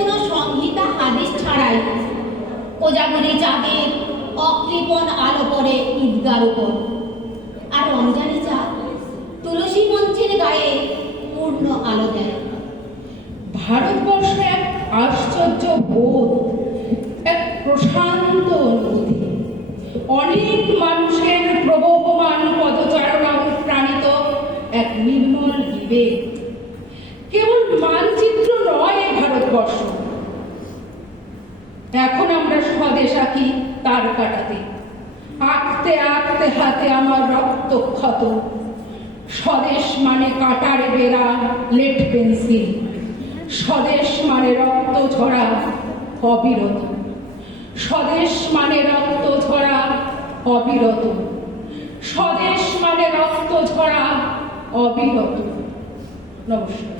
কোনো সংহিতা হাদিস ছাড়াই কোজাগরি চাঁদের অকৃপণ আলো পড়ে ঈদগার উপর, আর রমজানি চাঁদ তুলসী মঞ্চের গায়ে পূর্ণ আলো দেয়। ভারতবর্ষ এক আশ্চর্য বোধ, এক প্রশান্ত অনুভূতি, অনেক মানুষের প্রবহমান পদচারণা অনুপ্রাণিত এক নির্মল বিবেক। কেবল মানচিত্র নয় এই ভারতবর্ষ। এখন আমরা স্বদেশ আঁকি তার কাটাতে, আঁকতে আঁকতে হাতে আমার রক্ত ক্ষত। স্বদেশ মানে কাটার বেড়া, লেড পেন্সিল। স্বদেশ মানে রক্ত ঝরা অবিরত। স্বদেশ মানে রক্ত ঝরা অবিরত। স্বদেশ মানে রক্ত ঝরা অবিরত। নমস্কার।